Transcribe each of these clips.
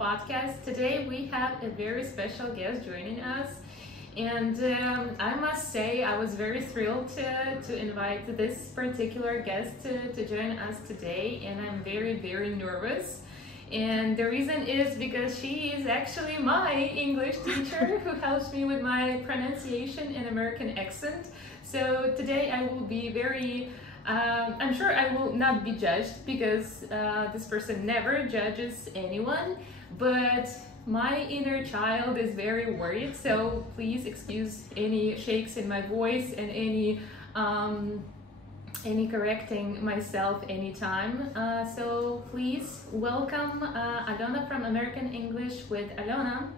podcast. Today we have a very special guest joining us, and I must say I was very thrilled to invite this particular guest to join us today, and I'm very nervous. And the reason is because she is actually my English teacher who helps me with my pronunciation and American accent. So today I will be very I'm sure I will not be judged because this person never judges anyone, but my inner child is very worried, so please excuse any shakes in my voice and any correcting myself anytime. So please welcome Aliona from American English with Aliona.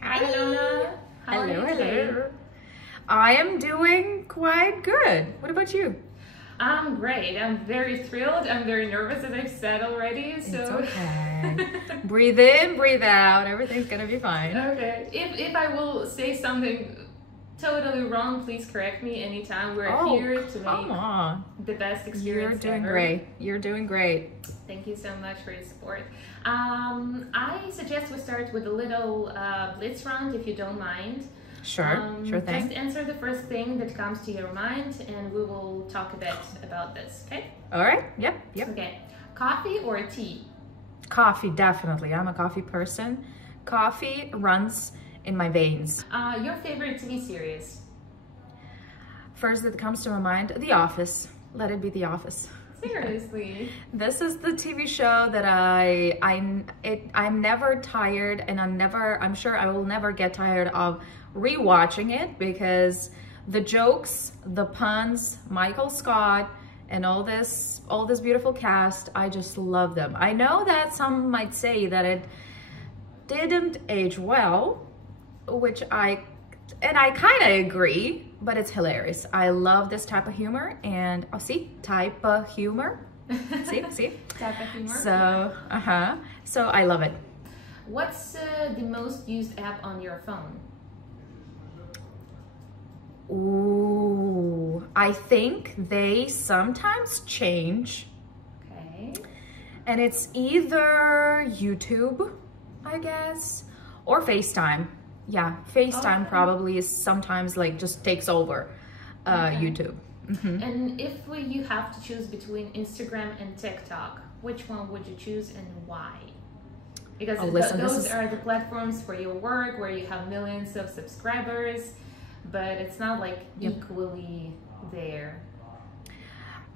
Hi Aliona. How are you today? Hello. I am doing quite good. What about you? I'm great. I'm very thrilled. I'm very nervous, as I've said already. So it's okay. Breathe in, breathe out. Everything's gonna be fine. Okay. If I will say something totally wrong, please correct me anytime. We're here to make the best experience You're doing ever. great. You're doing great. Thank you so much for your support. I suggest we start with a little blitz round, if you don't mind. Sure thing. Just answer the first thing that comes to your mind, and we will talk a bit about this, okay? All right. Yep. Okay. Coffee or tea? Coffee, definitely. I'm a coffee person. Coffee runs in my veins. Your favorite TV series? First that comes to my mind, The Office. Let it be The Office. Seriously? This is the TV show that I'm never tired, and I'm sure I will never get tired of rewatching it, because the jokes, the puns, Michael Scott, and all this beautiful cast, I just love them. I know that some might say that it didn't age well, which I kind of agree, but it's hilarious. I love this type of humor, and type of humor. see? Type of humor. So I love it. What's the most used app on your phone? Ooh, I think they sometimes change. Okay. And it's either YouTube, I guess, or FaceTime. Yeah, FaceTime probably is sometimes like just takes over YouTube. Mm-hmm. And if you have to choose between Instagram and TikTok, which one would you choose and why? Because those are the platforms for your work, where you have millions of subscribers, but it's not like equally there.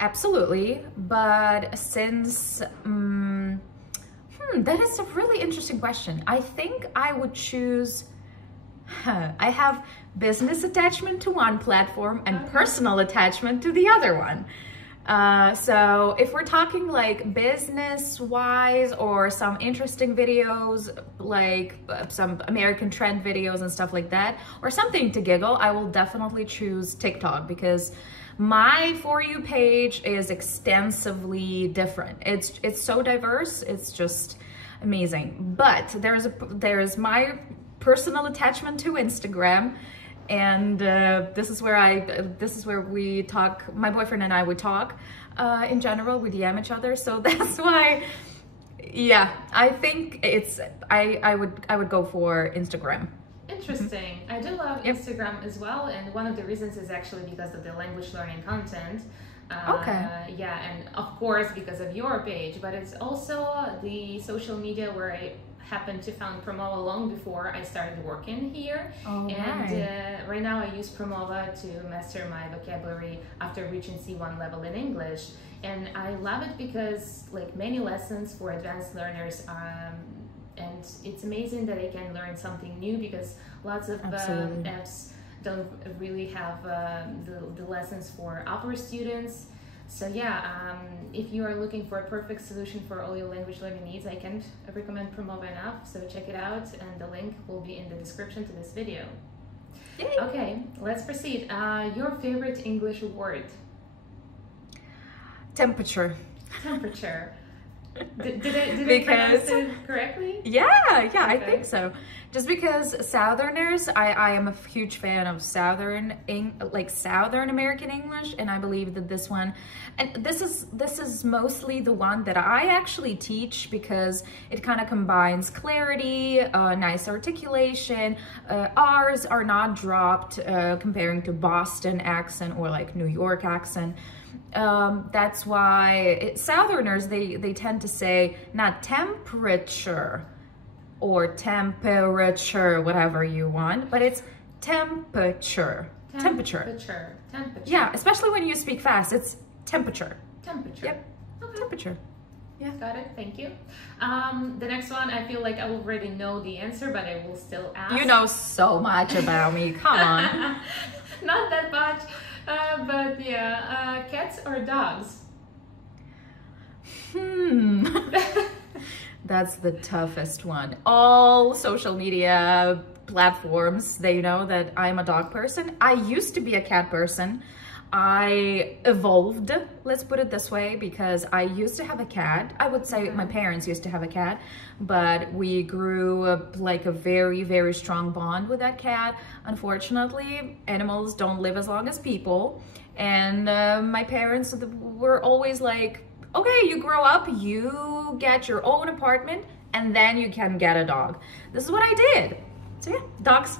Absolutely, but since that is a really interesting question. I think I would choose. I have business attachment to one platform and personal attachment to the other one. So if we're talking like business-wise or some interesting videos, like some American trend videos and stuff like that, or something to giggle, I will definitely choose TikTok, because my For You page is extensively different. It's so diverse. It's just amazing. But there's my personal attachment to Instagram, and this is where we talk. My boyfriend and I would talk in general. We DM each other, so that's why. Yeah, I think I would go for Instagram. Interesting. I do love Instagram as well, and one of the reasons is actually because of the language learning content. Yeah, and of course because of your page, but it's also the social media where I happened to found Promova long before I started working here. Right now I use Promova to master my vocabulary after reaching C1 level in English, and I love it because like many lessons for advanced learners, and it's amazing that I can learn something new, because lots of apps don't really have the lessons for upper students. So yeah, if you are looking for a perfect solution for all your language learning needs, I can't recommend Promova enough, so check it out, and the link will be in the description to this video. Yay. Okay, let's proceed. Your favorite English word? Temperature. Temperature. Did I pronounce it correctly? Yeah, I think so. Just because Southerners, I am a huge fan of Southern American English, and I believe that this one, and this is mostly the one that I actually teach because it kind of combines clarity, nice articulation, R's are not dropped comparing to Boston accent or like New York accent. That's why Southerners, they tend to say not temperature or temperature, whatever you want, but it's temperature. Temperature. Yeah, especially when you speak fast, it's temperature. Temperature. Yep. Okay. Temperature. Yeah. Got it. Thank you. The next one, I feel like I already know the answer, but I will still ask. You know so much about me. Come on. Not that much, but yeah. Cats or dogs? That's the toughest one. All social media platforms, they know that I'm a dog person. I used to be a cat person. I evolved, let's put it this way, because I used to have a cat. I would say my parents used to have a cat, but we grew like a very, very strong bond with that cat. Unfortunately, animals don't live as long as people. And my parents were always like, okay, you grow up, you get your own apartment, and then you can get a dog. This is what I did. So yeah, dogs.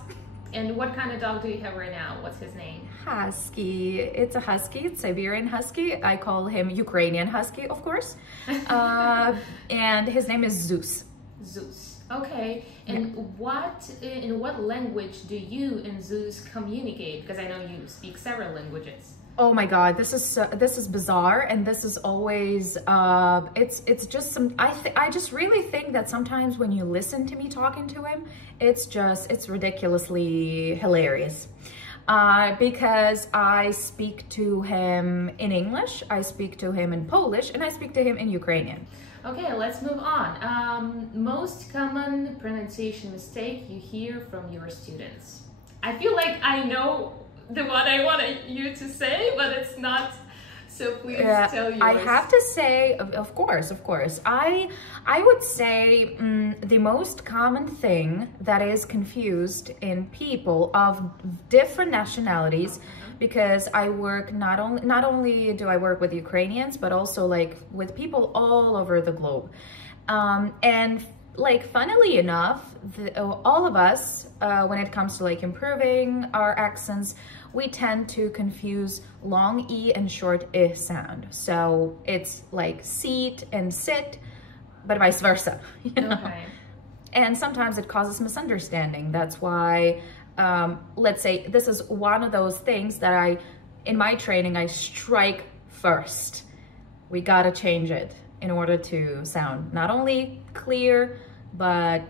And what kind of dog do you have right now? What's his name? Husky. It's a husky. It's Siberian husky. I call him Ukrainian husky, of course. And his name is Zeus. Zeus. Okay. And in what language do you and Zeus communicate? Because I know you speak several languages. Oh my God, this is bizarre, and this is always it's just some. I just really think that sometimes when you listen to me talking to him, it's ridiculously hilarious. Because I speak to him in English, I speak to him in Polish, and I speak to him in Ukrainian. Okay, let's move on. Most common pronunciation mistake you hear from your students. I feel like I know the one I wanted you to say, but it's not. So please tell yours. I have to say, of course. I would say the most common thing that is confused in people of different nationalities, because I work not only do I work with Ukrainians, but also like with people all over the globe, and like funnily enough, all of us, when it comes to like improving our accents, we tend to confuse long E and short I sound. So it's like seat and sit, but vice versa. You know? Okay. And sometimes it causes misunderstanding. That's why, let's say this is one of those things that in my training, I strike first. We gotta change it in order to sound not only clear, but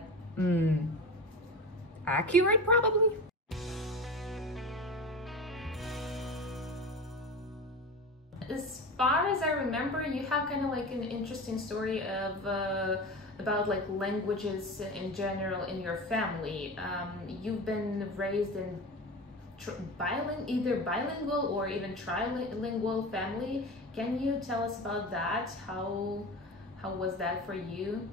accurate probably. As far as I remember, you have kind of like an interesting story of about like languages in general in your family. You've been raised in either bilingual or even trilingual family. Can you tell us about that? How was that for you?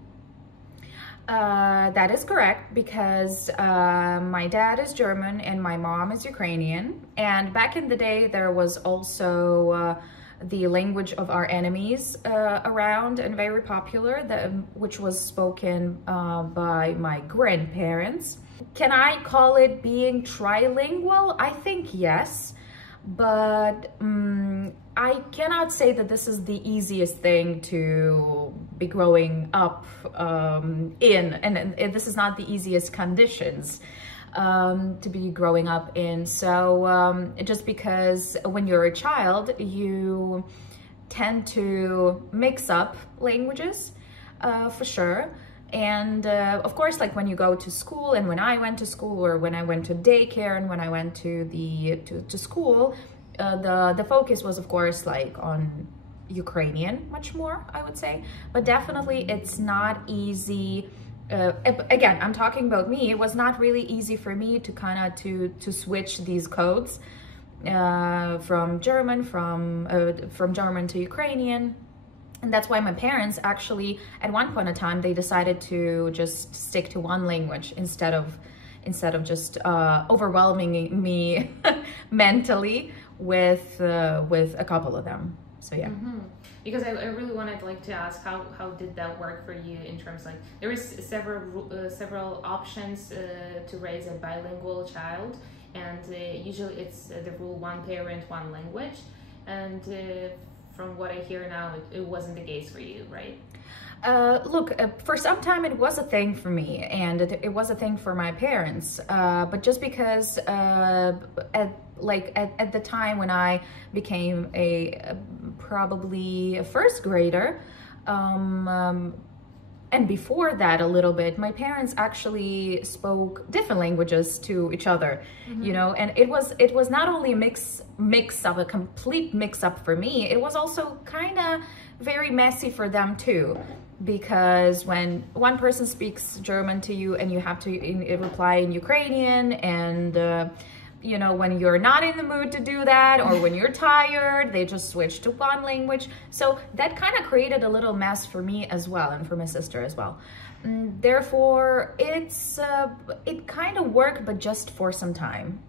That is correct, because my dad is German and my mom is Ukrainian. And back in the day, there was also the language of our enemies around and very popular, which was spoken by my grandparents. Can I call it being trilingual? I think yes, but I cannot say that this is the easiest thing to be growing up in, and this is not the easiest conditions to be growing up in. So just because when you're a child, you tend to mix up languages for sure. And of course, like when you go to school, and when I went to school, or when I went to daycare, and when I went to school, the focus was of course like on Ukrainian much more, I would say. But definitely it's not easy. Again, I'm talking about me. It was not really easy for me to kind of to switch these codes from German to Ukrainian. And that's why my parents actually, at one point in time, they decided to just stick to one language instead of just overwhelming me mentally with a couple of them. So yeah. Because I really wanted to ask how did that work for you in terms there is several options to raise a bilingual child, and usually it's the rule one parent, one language, and from what I hear now, it wasn't the case for you, right? Look, for some time it was a thing for me, and it was a thing for my parents. But just because at the time when I became probably a first grader, and before that a little bit, my parents actually spoke different languages to each other, you know, and it was not only a a complete mix up for me, it was also kind of very messy for them too, because when one person speaks German to you and you have to reply in Ukrainian, and you know, when you're not in the mood to do that, or when you're tired, they just switch to one language. So that kind of created a little mess for me as well, and for my sister as well. Therefore, it kind of worked, but just for some time.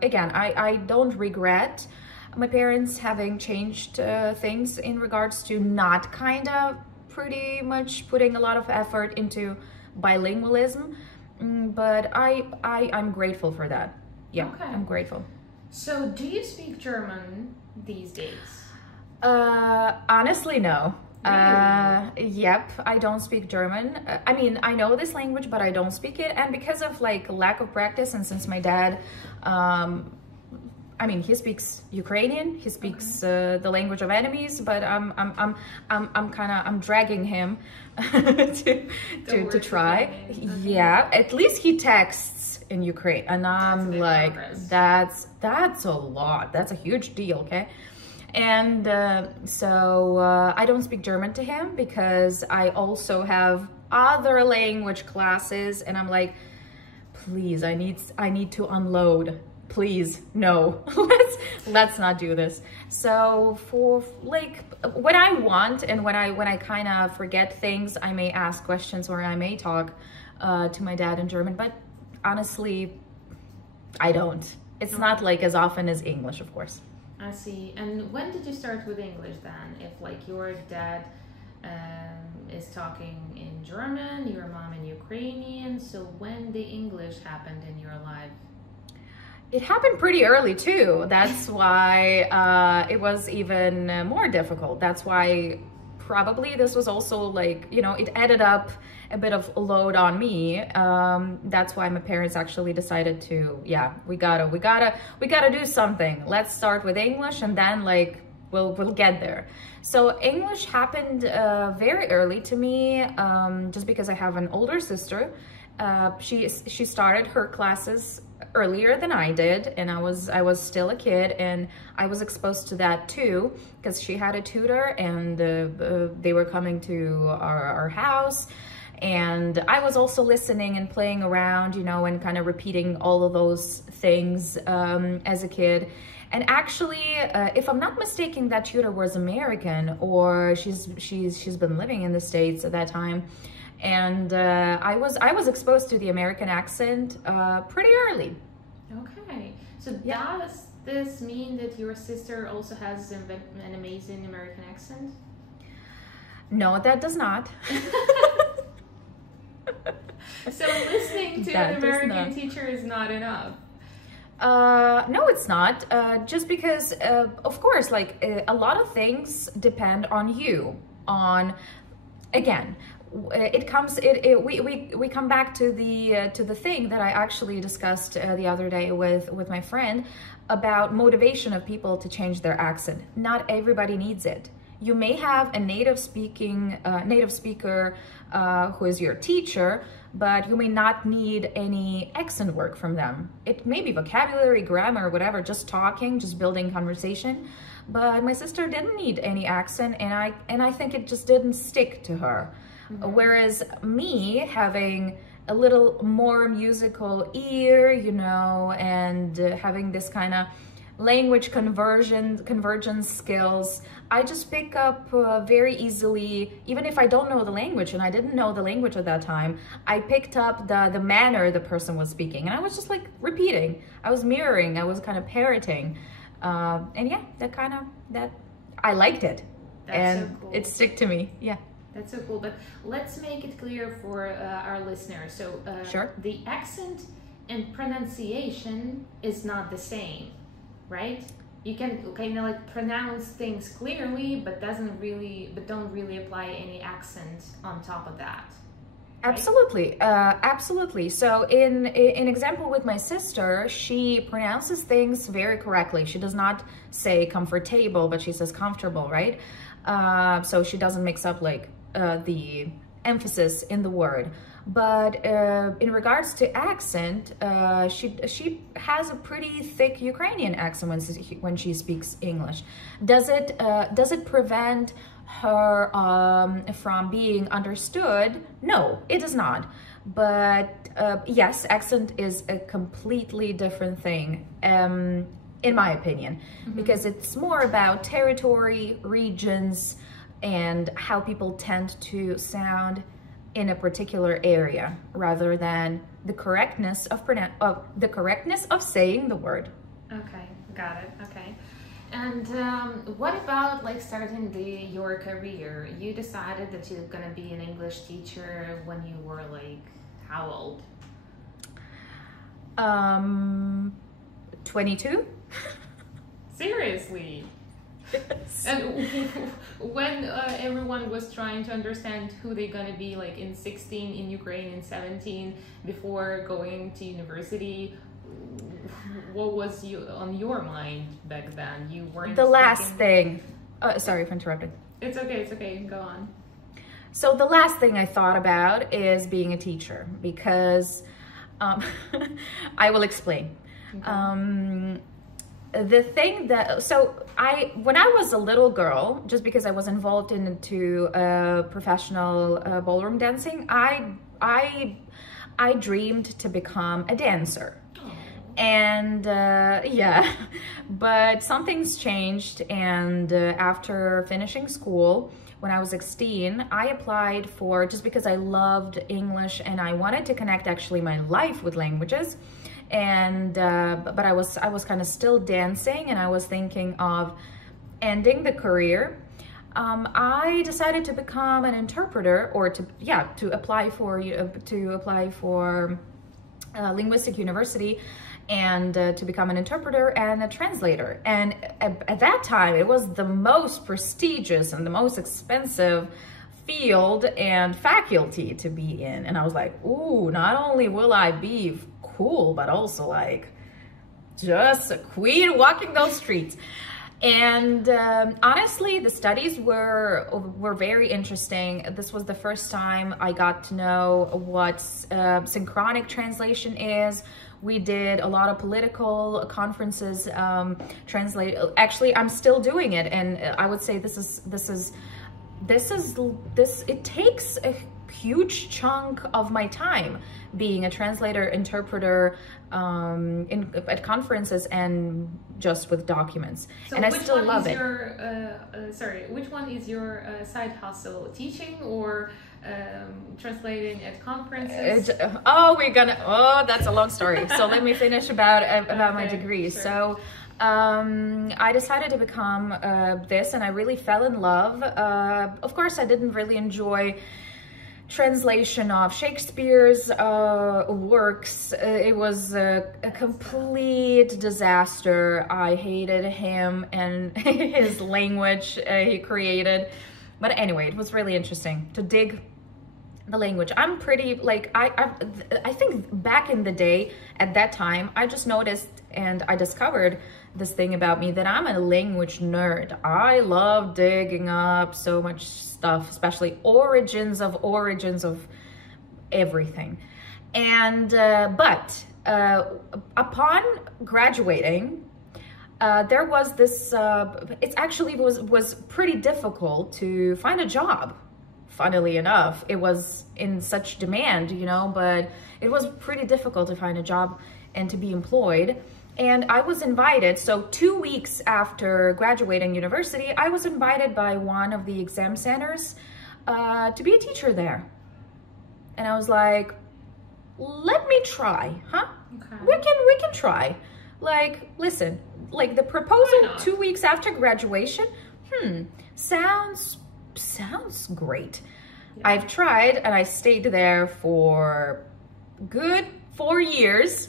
Again, I don't regret my parents having changed things in regards to not kind of pretty much putting a lot of effort into bilingualism, but I'm grateful for that. Yeah, okay. I'm grateful. So do you speak German these days? Honestly, no. Really? Yep, I don't speak German. I mean, I know this language, but I don't speak it. And because of lack of practice, and since my dad, I mean, he speaks Ukrainian, he speaks the language of enemies, but I'm dragging him to try. Okay. Yeah, at least he texts in Ukraine, and I'm like, progress. that's a lot. That's a huge deal, okay? And so I don't speak German to him because I also have other language classes, and I'm like, please, I need to unload. Please, no, let's not do this. So for when I want, and when I kind of forget things, I may ask questions, or I may talk to my dad in German, but honestly, I don't. It's not as often as English, of course. I see. And when did you start with English then? If your dad is talking in German, your mom in Ukrainian, so when the English happened in your life? It happened pretty early too. That's why it was even more difficult. That's why probably this was also it added up a bit of load on me. That's why my parents actually decided to, we gotta do something. Let's start with English, and then we'll get there. So English happened very early to me, just because I have an older sister. She started her classes earlier than I did, and I was still a kid, and I was exposed to that too, because she had a tutor, and they were coming to our house, and I was also listening and playing around, and kind of repeating all of those things as a kid. And actually, if I'm not mistaken, that tutor was American, or she's been living in the States at that time. And I was exposed to the American accent pretty early. Okay, so does this mean that your sister also has an amazing American accent? No, that does not. So listening to an American teacher is not enough. No, it's not. Just because, of course, a lot of things depend on you. Again, we come back to the thing that I actually discussed the other day with my friend about motivation of people to change their accent. Not everybody needs it. You may have a native speaker who is your teacher, but you may not need any accent work from them. It may be vocabulary, grammar, whatever, just talking, just building conversation. But my sister didn't need any accent, and I think it just didn't stick to her. Mm-hmm. Whereas me having a little more musical ear, and having this kind of language convergence skills. I just pick up very easily, even if I don't know the language, and I didn't know the language at that time. I picked up the manner the person was speaking, and I was just like repeating. I was mirroring. I was kind of parroting, and yeah, that I liked it. That's and so cool. It stuck to me. Yeah. That's so cool. But let's make it clear for our listeners. So Sure. The accent and pronunciation is not the same, right? You can kind of like pronounce things clearly, but don't really apply any accent on top of that. Right? Absolutely, absolutely. So in example with my sister, she pronounces things very correctly. She does not say comfortable, but she says comfortable, right? So she doesn't mix up like the emphasis in the word. But in regards to accent, she has a pretty thick Ukrainian accent when she speaks English. Does it prevent her from being understood? No, it does not. But yes, accent is a completely different thing, in my opinion, because it's more about territory, regions, and how people tend to sound in a particular area, rather than the correctness of saying the word. Okay, got it. Okay. And what about like starting your career? You decided that you're gonna be an English teacher when you were like how old? 22. Seriously? Yes. And when everyone was trying to understand who they're gonna be like in 16, in Ukraine in 17, before going to university, what was on your mind back then? You weren't the last thing. Sorry for interrupting. It's okay. Go on. So the last thing I thought about is being a teacher, because I will explain. Okay. The thing that, when I was a little girl, just because I was involved into professional ballroom dancing, I dreamed to become a dancer. And yeah, but something's changed, and after finishing school, when I was 16, I applied for, just because I loved English and I wanted to connect actually my life with languages, and but I was kind of still dancing, and I was thinking of ending the career. I decided to become an interpreter, or to apply for linguistic university, and to become an interpreter and a translator. And at that time, it was the most prestigious and the most expensive field and faculty to be in. And I was like, ooh, not only will I be cool, but also like just a queen walking those streets. And honestly, the studies were very interesting. This was the first time I got to know what synchronic translation is. We did a lot of political conferences, actually, I'm still doing it, and I would say it takes a huge chunk of my time being a translator, interpreter, at conferences and just with documents. So and I still love it. Which one is your side hustle? Teaching or translating at conferences? That's a long story. So let me finish about my degree. Sure. So I decided to become this, and I really fell in love. Of course, I didn't really enjoy translation of Shakespeare's works. It was a complete disaster. I hated him and his language he created. But anyway, it was really interesting to dig the language. I'm pretty, like, I think back in the day, at that time, I just noticed and I discovered this thing about me, that I'm a language nerd. I love digging up so much stuff, especially origins of everything. And but upon graduating, there was this it actually was pretty difficult to find a job. Funnily enough, it was in such demand, but it was pretty difficult to find a job and to be employed. And I was invited, so 2 weeks after graduating university, I was invited by one of the exam centers to be a teacher there. And I was like, let me try, huh? Okay. We can try. Like, listen, like the proposal 2 weeks after graduation, sounds great. Yeah. I've tried, and I stayed there for good 4 years.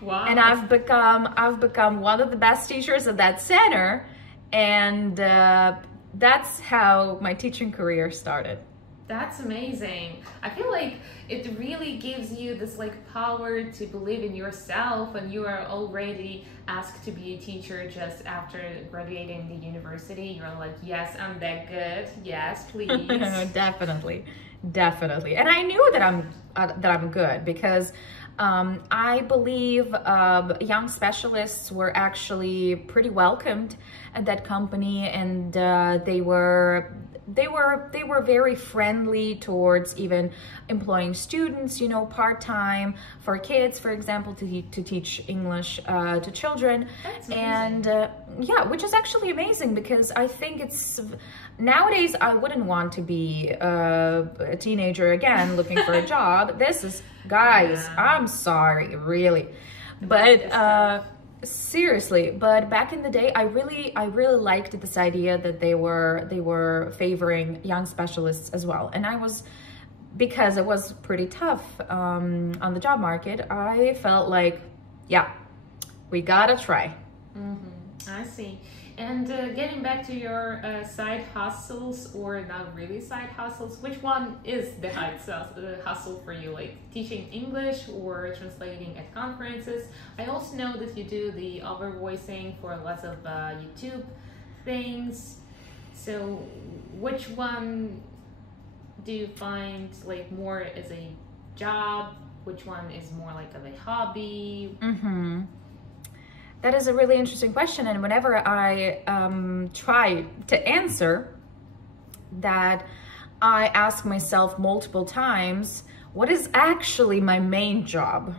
Wow. And I've become one of the best teachers at that center, and that's how my teaching career started. That's amazing. I feel like it really gives you this like power to believe in yourself, and you are already asked to be a teacher just after graduating the university. You're like, yes, I'm that good. Yes, please. Definitely. And I knew that I'm good because I believe young specialists were actually pretty welcomed at that company, and they were very friendly towards even employing students, you know, part-time for kids, for example, to teach English to children. That's amazing. And yeah, which is actually amazing, because I think it's nowadays I wouldn't want to be a teenager again looking for a job. This is, guys, yeah. I'm sorry, really, but seriously, but back in the day, I really liked this idea that they were favoring young specialists as well. And because it was pretty tough on the job market, I felt like, yeah, we gotta try. I see. And getting back to your side hustles, or not really side hustles, which one is the hustle for you? Like teaching English or translating at conferences? I also know that you do the overvoicing for lots of YouTube things. So which one do you find like more as a job? Which one is more like of a hobby? That is a really interesting question, and whenever I try to answer that, I ask myself multiple times, what is actually my main job?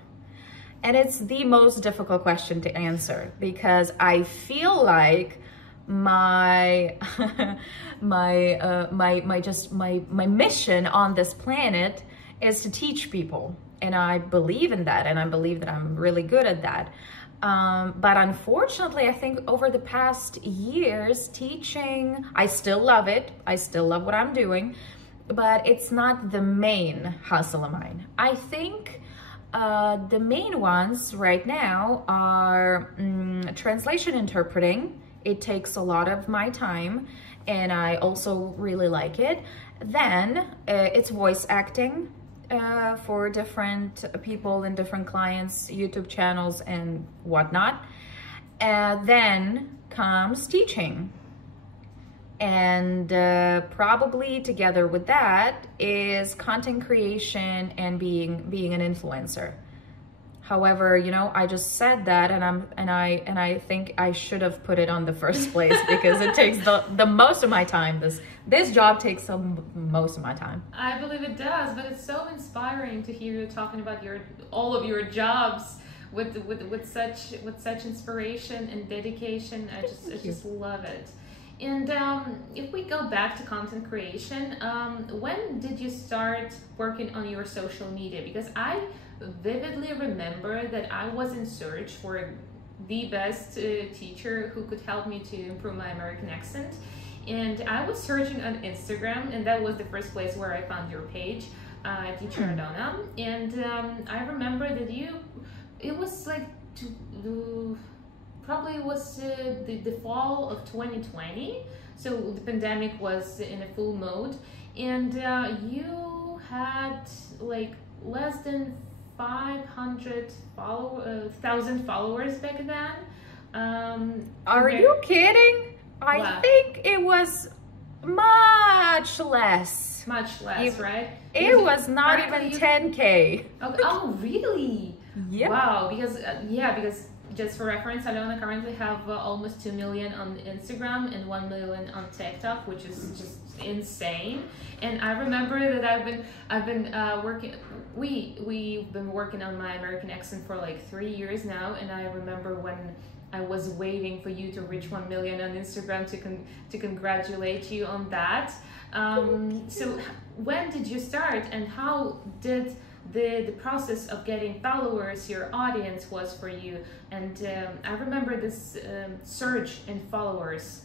And it's the most difficult question to answer, because I feel like my mission on this planet is to teach people, and I believe in that, and I believe that I'm really good at that. But unfortunately, I think over the past years, teaching, I still love it. I still love what I'm doing, but it's not the main hustle of mine. I think the main ones right now are translation interpreting. It takes a lot of my time, and I also really like it. Then it's voice acting. For different people and different clients, YouTube channels and whatnot. Then comes teaching. And probably together with that is content creation and being an influencer. However, you know, I just said that, and I think I should have put it on the first place, because it takes the most of my time. This job takes the most of my time. I believe it does, but it's so inspiring to hear you talking about all of your jobs with such inspiration and dedication. I just love it. And if we go back to content creation, when did you start working on your social media? Because I vividly remember that I was in search for the best teacher who could help me to improve my American accent. And I was searching on Instagram, and that was the first place where I found your page, Teacher Aliona. And I remember that it was like, probably was the fall of 2020. So the pandemic was in a full mode. And you had like less than 500,000 followers back then. Are you kidding? I think it was much less. Much less, right? It was not even 10K. Oh, really? Yeah. Wow. Because because just for reference, Aliona currently have almost 2 million on Instagram and 1 million on TikTok, which is just insane. And I remember that I've been we've been working on my American accent for like 3 years now, and I remember when I was waiting for you to reach 1 million on Instagram to congratulate you on that. So when did you start, and how did the process of getting followers, your audience, was for you? And I remember this surge in followers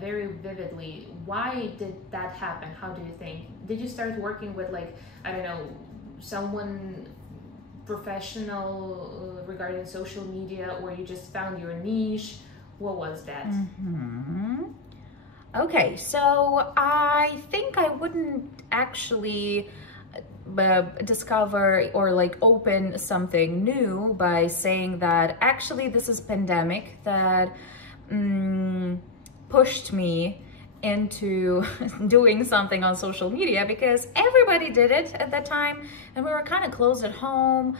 very vividly. Why did that happen? How do you think? Did you start working with, like, I don't know, someone professional regarding social media, or you just found your niche? What was that? Okay, so I think I wouldn't actually discover or like open something new by saying that actually this is pandemic that pushed me into doing something on social media, because everybody did it at that time and we were kind of closed at home,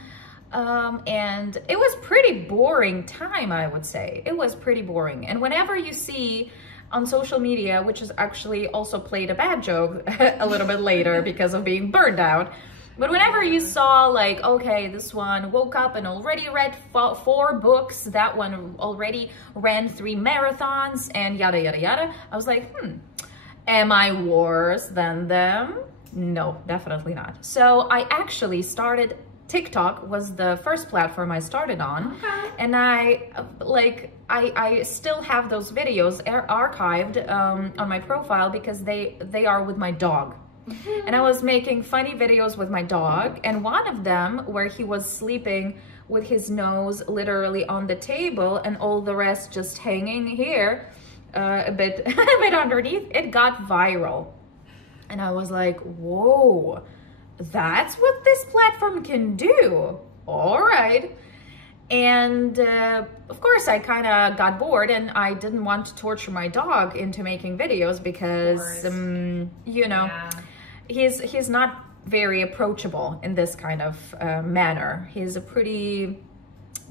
and it was pretty boring time, I would say. It was pretty boring. And whenever you see on social media, which is actually also played a bad joke a little bit later because of being burned out, but whenever you saw like, okay, this one woke up and already read 4 books, that one already ran 3 marathons, and yada yada yada, I was like, am I worse than them? No, definitely not. So I actually started, TikTok was the first platform I started on. Okay. And I still have those videos archived on my profile because they are with my dog. And I was making funny videos with my dog, and one of them where he was sleeping with his nose literally on the table and all the rest just hanging here a bit underneath, it got viral. And I was like, whoa, that's what this platform can do. All right. And of course I kind of got bored, and I didn't want to torture my dog into making videos because you know, he's not very approachable in this kind of manner. He's a pretty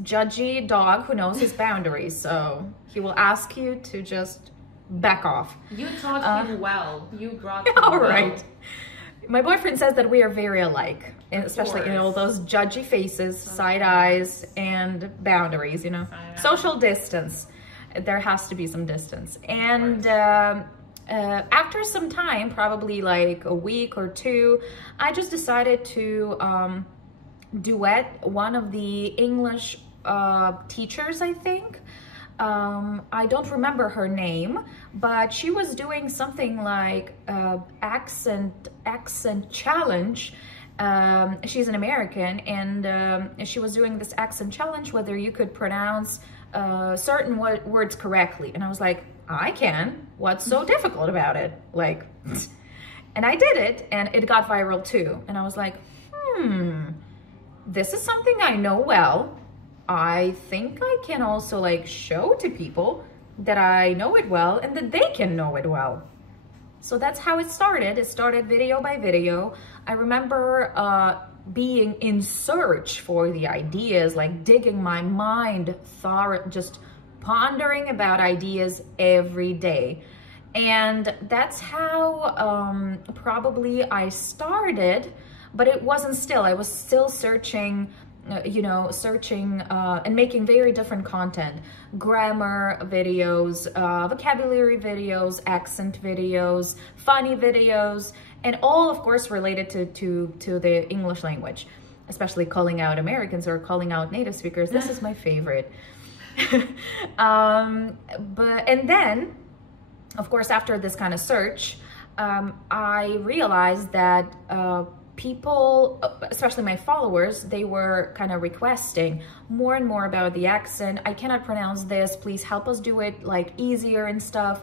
judgy dog who knows his boundaries, so he will ask you to just back off. You taught him well. You brought him all well. Right. My boyfriend says that we are very alike, especially in all those judgy faces, side eyes, and boundaries, you know. Social distance. There has to be some distance. And after some time, probably like a week or 2, I just decided to duet one of the English teachers, I think. I don't remember her name, but she was doing something like accent challenge. She's an American, and she was doing this accent challenge, whether you could pronounce certain words correctly. And I was like, I can. What's so difficult about it? Like, and I did it, and it got viral too. And I was like, this is something I know well. I think I can also like show to people that I know it well and that they can know it well. So that's how it started. It started video by video. I remember being in search for the ideas, like digging my mind, just pondering about ideas every day. And that's how probably I started, but it wasn't still. I was still searching, and making very different content, grammar videos, vocabulary videos, accent videos, funny videos, and all of course related to the English language, especially calling out Americans or calling out native speakers. This is my favorite. And then, of course, after this kind of search, I realized that people, especially my followers, they were kind of requesting more and more about the accent. I cannot pronounce this, please help us do it like easier and stuff.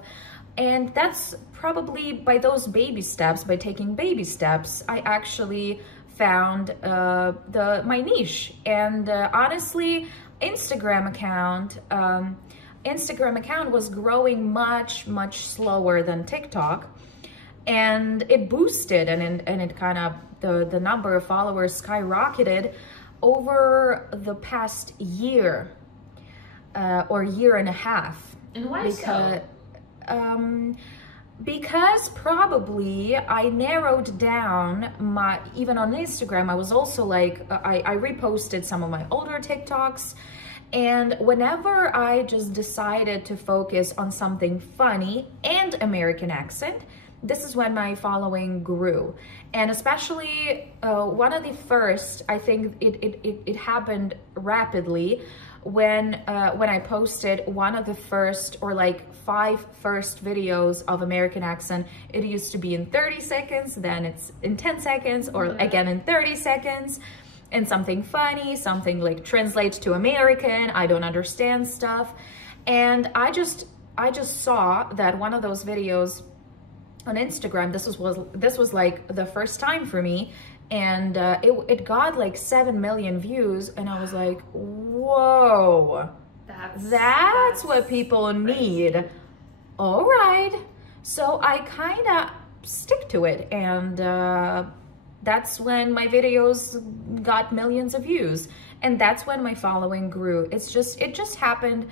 And that's probably by those baby steps, by taking baby steps, I actually found my niche. And honestly, Instagram account was growing much slower than TikTok, and it boosted, and it kind of, the number of followers skyrocketed over the past year or year and a half. And why so? Because probably I narrowed down my, even on Instagram, I was also like, I reposted some of my older TikToks. And whenever I just decided to focus on something funny and American accent, this is when my following grew. And especially one of the first, I think it happened rapidly when I posted one of the first, or like 5 first videos of American accent. It used to be in 30 seconds, then it's in 10 seconds, or again in 30 seconds, and something funny, something like translates to American, I don't understand stuff. And I just saw that one of those videos on Instagram, this was like the first time for me, and it got like 7 million views, and I was like, whoa, that's what people need. All right. So I kind of stick to it, and that's when my videos got millions of views, and that's when my following grew. It just happened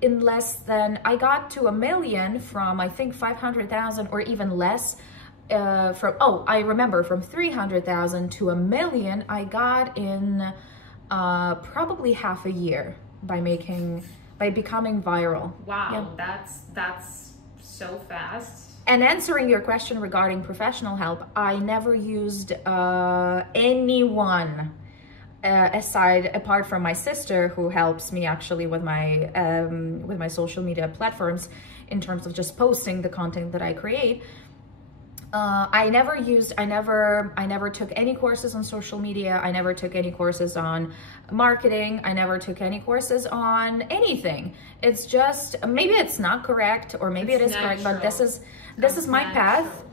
in less than, I got to 1 million from, I think, 500,000 or even less. I remember, from 300,000 to 1 million I got in probably half a year by becoming viral. Wow, yeah. That's so fast. And answering your question regarding professional help, I never used anyone apart from my sister, who helps me actually with my social media platforms in terms of just posting the content that I create. I never took any courses on social media. I never took any courses on marketing. I never took any courses on anything. It's just, maybe it's not correct, or maybe it is correct, but this is my path.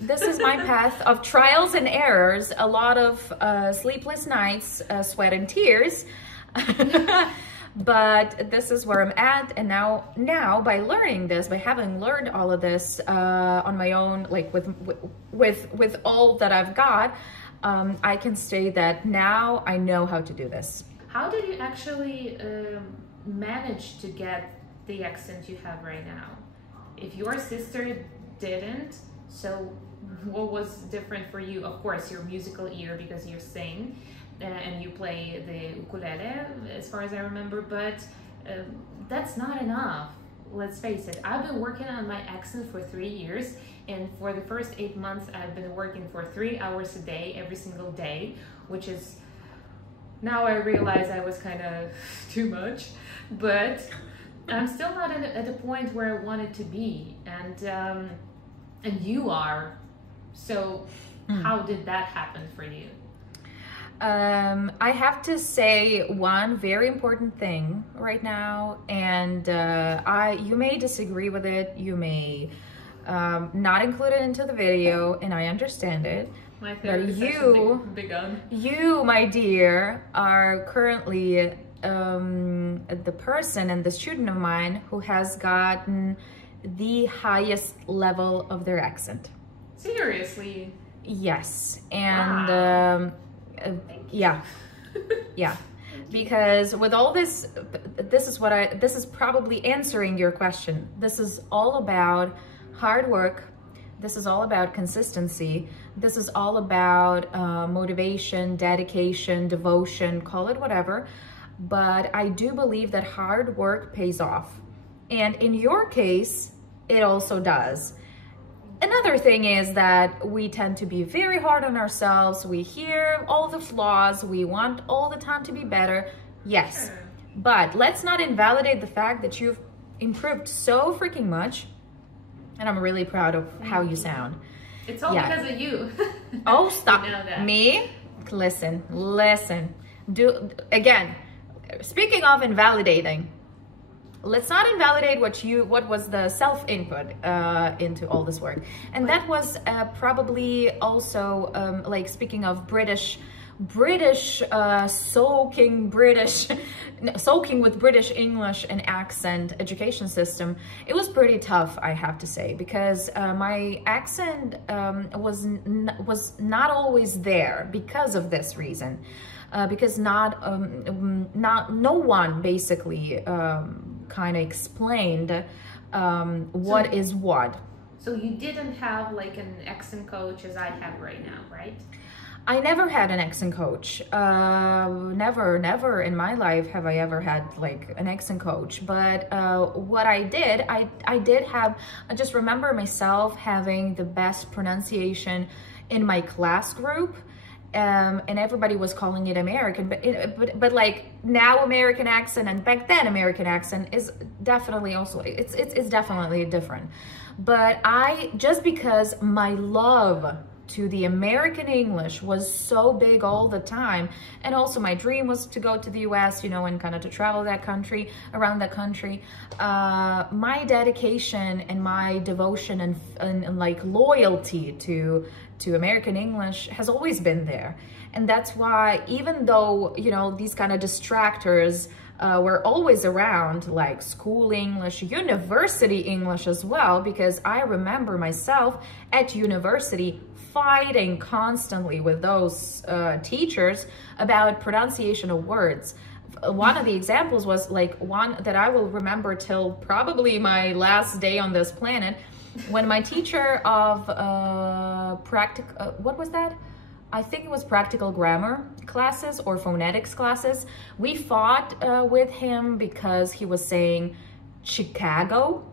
This is my path of trials and errors, a lot of sleepless nights, sweat and tears. But this is where I'm at, and now by learning this, by having learned all of this on my own, like with all that I've got, I can say that now I know how to do this. How did you actually manage to get the accent you have right now? If your sister didn't, so what was different for you? Of course, your musical ear, because you sing. And you play the ukulele, as far as I remember, but that's not enough. Let's face it. I've been working on my accent for 3 years, and for the first 8 months, I've been working for 3 hours a day, every single day, which is, now I realize I was kind of too much, but I'm still not at the point where I wanted to be, and you are. So how did that happen for you? I have to say one very important thing right now, and you may disagree with it, you may not include it into the video, and I understand it. My therapy session begun. You, my dear, are currently the person and the student of mine who has gotten the highest level of their accent. Seriously? Yes, and wow. Yeah, because with all this, this is probably answering your question. This is all about hard work. This is all about consistency. This is all about motivation, dedication, devotion, call it whatever. But I do believe that hard work pays off. And in your case, it also does. Another thing is that we tend to be very hard on ourselves. We hear all the flaws. We want all the time to be better. Yes, sure. But let's not invalidate the fact that you've improved so freaking much. And I'm really proud of how you sound. It's all because of you. Oh, stop. You know me? Listen. Again, speaking of invalidating, let's not invalidate what was the self-input into all this work. And that was probably also like, speaking of soaking with British English and accent education system, it was pretty tough, I have to say, because my accent was not always there because of this reason, because no one basically kind of explained what is what. So you didn't have like an accent coach as I have right now, right? I never had an accent coach. Never in my life have I ever had like an accent coach. But what I did, I did have, I just remember myself having the best pronunciation in my class group. And everybody was calling it American, but like now American accent and back then American accent is definitely also, it's definitely different. But just because my love to the American English was so big all the time, and also my dream was to go to the US, you know, and kind of to travel around that country, my dedication and my devotion and like loyalty to American English has always been there. And that's why, even though, you know, these kind of distractors were always around, like school English, university English as well, because I remember myself at university fighting constantly with those teachers about pronunciation of words. One of the examples was like one that I will remember till probably my last day on this planet, when my teacher of what was that? I think it was practical grammar classes or phonetics classes. We fought with him because he was saying Chicago.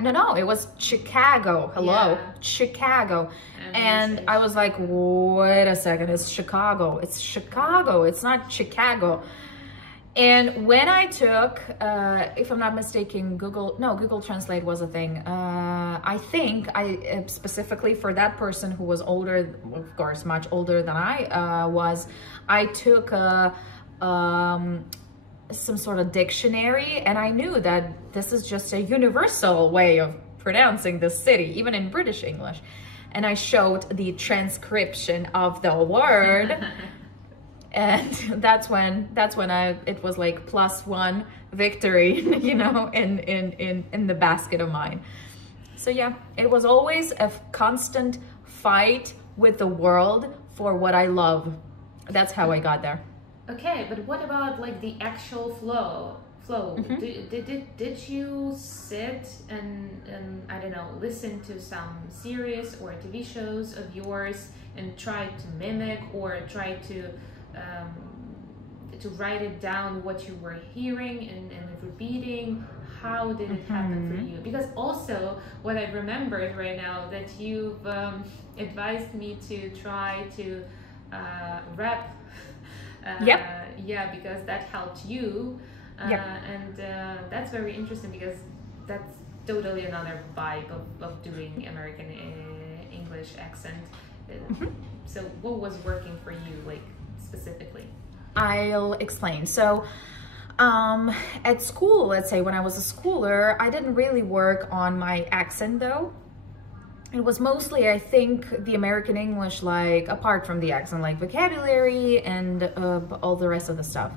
No, it was Chicago. Hello, yeah. Chicago. And I was like, wait a second, it's Chicago. It's Chicago, it's not Chicago. And when I took, if I'm not mistaken, Google Translate was a thing. I think specifically for that person who was older, of course, much older than I was, I took some sort of dictionary, and I knew that this is just a universal way of pronouncing this city, even in British English. And I showed the transcription of the word. And that's when it was like +1 victory, you know, in the basket of mine. So yeah, it was always a constant fight with the world for what I love. That's how I got there. Okay, but what about like the actual flow? Mm-hmm. Did you sit and I don't know, listen to some series or TV shows of yours and try to mimic or try to write it down what you were hearing and repeating? How did it happen for you? Because also what I remembered right now that you've advised me to try to rap. Yep. Yeah, because that helped you. Yep. And that's very interesting because that's totally another vibe of doing American English accent. So what was working for you, like, specifically? I'll explain. So at school, let's say when I was a schooler, I didn't really work on my accent though. It was mostly, I think, the American English, like apart from the accent, like vocabulary and all the rest of the stuff.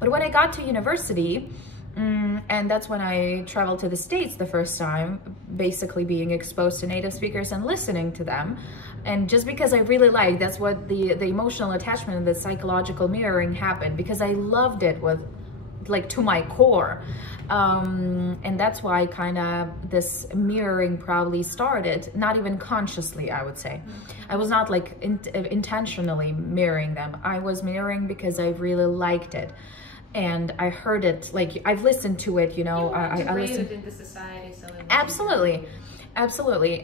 But when I got to university, and that's when I traveled to the States the first time, basically being exposed to native speakers and listening to them. And just because I really liked, that's what the emotional attachment and the psychological mirroring happened, because I loved it with, like, to my core. And that's why kind of this mirroring probably started, not even consciously, I would say. I was not like intentionally mirroring them. I was mirroring because I really liked it. And I heard it, like I've listened to it, you know. I listened into society, so absolutely.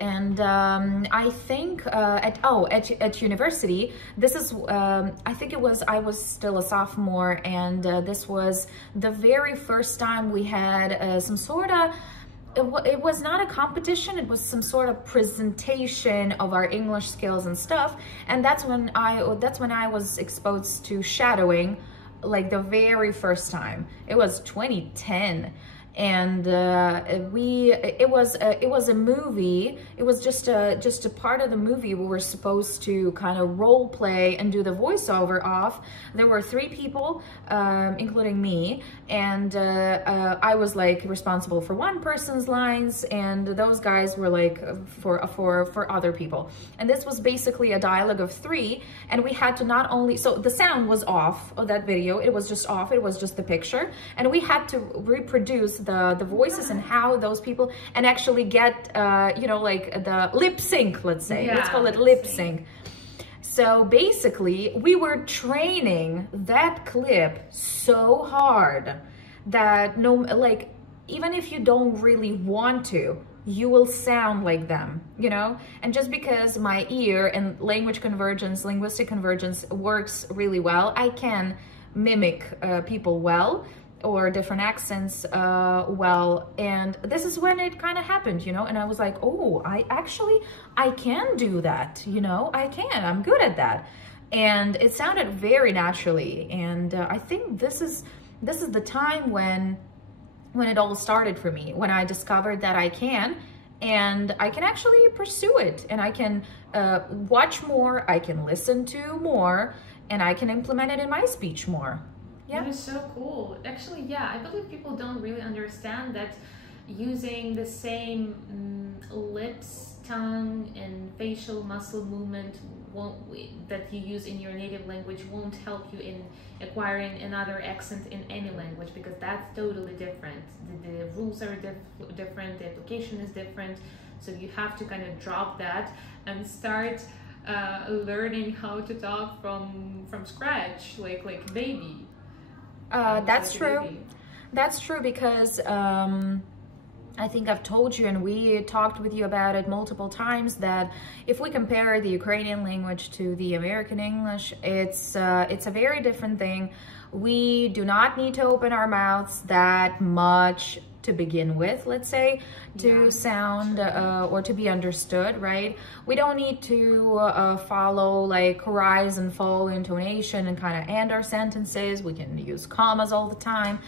And I think at university, this is I think I was still a sophomore, and this was the very first time we had some sort of, it was not a competition, it was some sort of presentation of our English skills and stuff. And that's when I was exposed to shadowing, like the very first time. It was 2010. and it was a movie. It was just a part of the movie we were supposed to kind of role play and do the voiceover of. There were 3 people, including me, and I was like responsible for one person's lines, and those guys were like for other people. And this was basically a dialogue of 3, and we had to not only, so the sound was off of that video, it was just off, it was just the picture, and we had to reproduce the voices and how those people, and actually get you know, like the lip sync, let's say. Let's call it lip sync. So basically we were training that clip so hard that even if you don't really want to, you will sound like them, you know? And just because my ear and language convergence, linguistic convergence works really well, I can mimic people well, or different accents well. And this is when it kind of happened, you know? And I was like, oh, I can do that, you know? I'm good at that. And it sounded very naturally. And I think this is the time when it all started for me, when I discovered that I can, and I can actually pursue it, and I can watch more, I can listen to more, and I can implement it in my speech more. Yeah. That is so cool. Actually, yeah, I believe people don't really understand that using the same lips, tongue, and facial muscle movement that you use in your native language won't help you in acquiring another accent in any language, because that's totally different. The rules are different, the application is different, so you have to kind of drop that and start learning how to talk from scratch, like baby. That's true. That's true, because I think I've told you, and we talked with you about it multiple times, that if we compare the Ukrainian language to the American English, it's a very different thing. We do not need to open our mouths that much to begin with, let's say, to sound or to be understood, right? We don't need to follow like rise and fall intonation and kind of end our sentences. We can use commas all the time.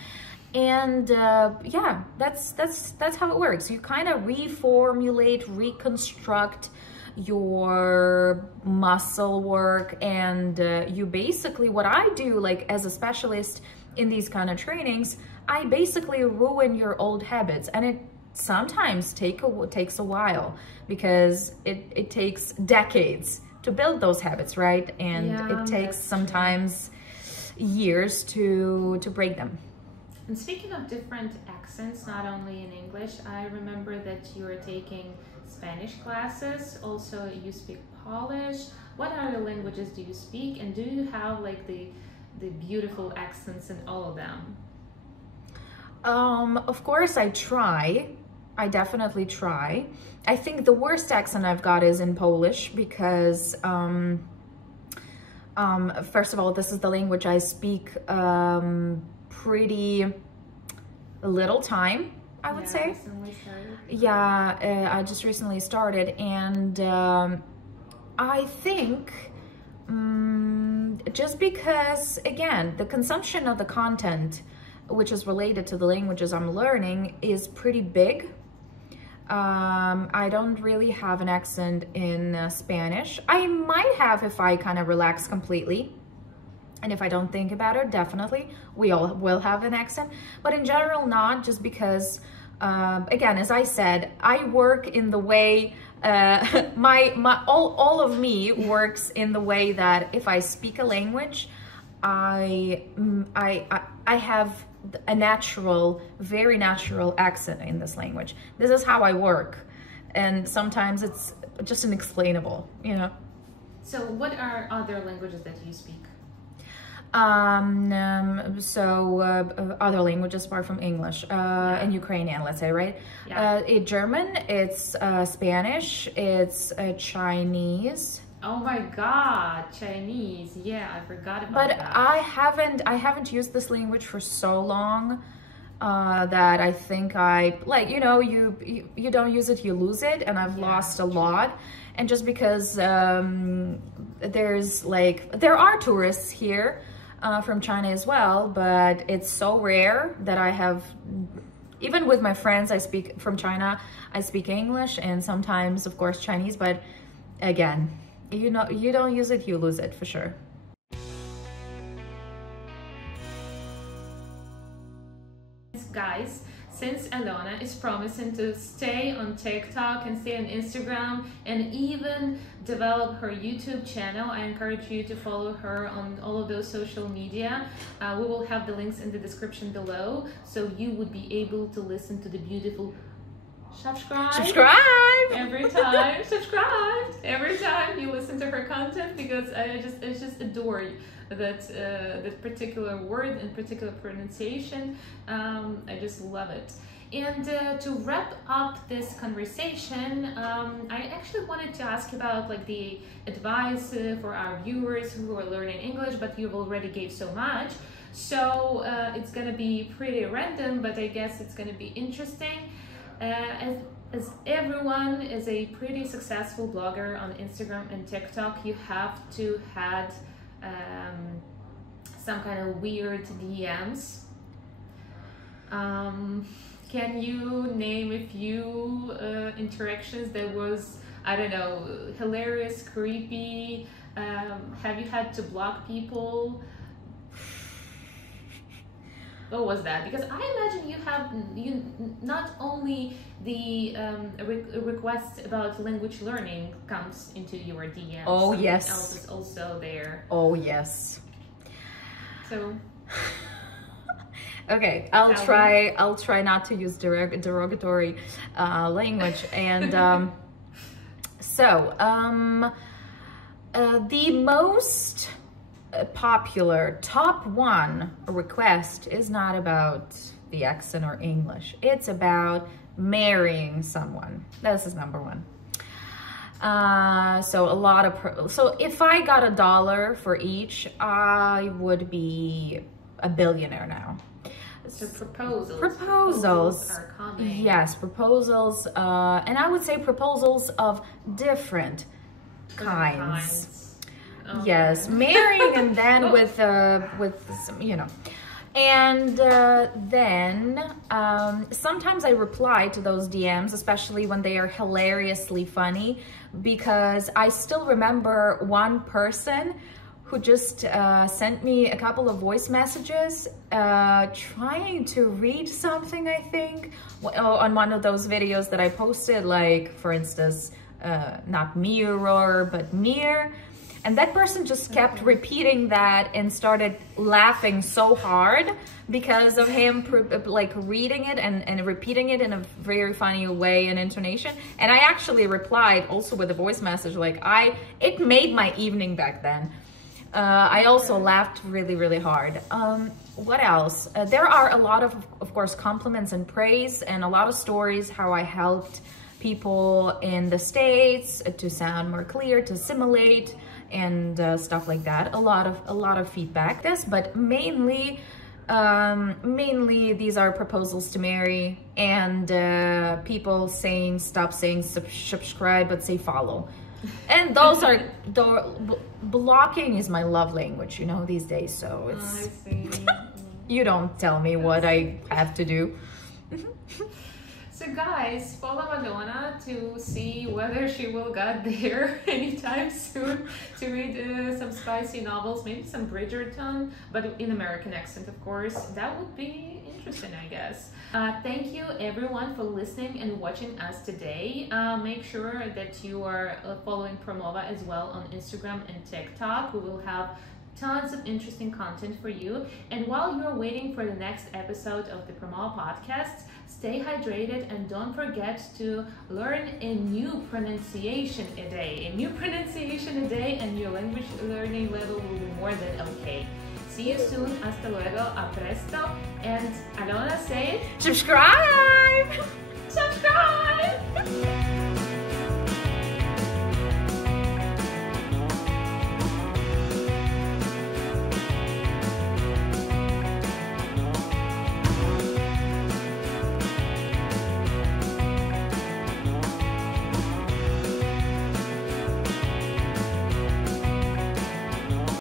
And yeah, that's how it works. You kind of reformulate, reconstruct your muscle work, and you basically, what I do, like as a specialist in these kind of trainings, I basically ruin your old habits. And it sometimes takes a while, because it takes decades to build those habits, right? And it takes sometimes years to break them. And speaking of different accents, not only in English, I remember that you are taking Spanish classes. Also, you speak Polish. What other languages do you speak? And do you have like the beautiful accents in all of them? Of course, I try. I definitely try. I think the worst accent I've got is in Polish, because first of all, this is the language I speak pretty little time, I would say. Yeah, I just recently started, and I think just because, again, the consumption of the content which is related to the languages I'm learning is pretty big. I don't really have an accent in Spanish. I might have if I kind of relax completely. And if I don't think about it, definitely, we all will have an accent. But in general, not, just because, again, as I said, I work in the way, all of me works in the way that if I speak a language, I have a natural, very natural accent in this language. This is how I work. And sometimes it's just inexplainable, you know? So what are other languages that you speak? Other languages apart from English and Ukrainian, let's say, right? Yeah. German, it's Spanish, it's Chinese. Oh my God, Chinese! Yeah, I forgot about that. But I haven't used this language for so long that I think you know, you don't use it, you lose it, and I've lost a lot. And just because there are tourists here from China as well, but it's so rare that I even with my friends, I speak from China, I speak English and sometimes, of course, Chinese, but again, you know, you don't use it, you lose it for sure. Guys, since Aliona is promising to stay on TikTok and stay on Instagram and even develop her YouTube channel, I encourage you to follow her on all of those social media. We will have the links in the description below, so you would be able to listen to the beautiful subscribe every time you listen to her content, because I just adore that particular word and particular pronunciation. I just love it. And to wrap up this conversation, I actually wanted to ask about like the advice for our viewers who are learning English, but you've already gave so much. So it's gonna be pretty random, but I guess it's gonna be interesting. As everyone is a pretty successful blogger on Instagram and TikTok, you have to had some kind of weird DMs. Can you name a few interactions that was, I don't know, hilarious, creepy? Have you had to block people? What was that? Because I imagine you not only the request about language learning comes into your DMs. Oh yes. Something else is also there. Oh yes. So. Okay, I'll try not to use derogatory language. And the most popular top one request is not about the accent or English. It's about marrying someone. This is number one. So if I got $1 for each, I would be a billionaire now. So proposals are coming. Yes, proposals, and I would say proposals of different kinds. Okay. Yes, marrying and then with some, you know. And then sometimes I reply to those DMs, especially when they are hilariously funny, because I still remember one person who just sent me a couple of voice messages trying to read something, I think, on one of those videos that I posted, like, for instance, not mirror, but mirror. And that person just kept repeating that and started laughing so hard because of him like reading it and repeating it in a very funny way and intonation. And I actually replied also with a voice message, like it made my evening back then. I also laughed really, really hard. What else? There are a lot of course, compliments and praise and a lot of stories how I helped people in the States to sound more clear, to assimilate, and stuff like that. A lot of feedback. But mainly these are proposals to marry and people saying stop saying subscribe but say follow. And those are blocking is my love language, you know, these days. So it's I see. You don't tell me what I have to do. So guys, follow Aliona to see whether she will get there anytime soon to read some spicy novels, maybe some Bridgerton, but in American accent, of course. That would be interesting, I guess. Thank you everyone for listening and watching us today. Make sure that you are following Promova as well on Instagram and TikTok. We will have tons of interesting content for you. And while you're waiting for the next episode of the Promova podcast, stay hydrated and don't forget to learn a new pronunciation a day. A new pronunciation a day and your language learning level will be more than okay. See you soon. Hasta luego. A presto. And Aliona, say subscribe! Subscribe!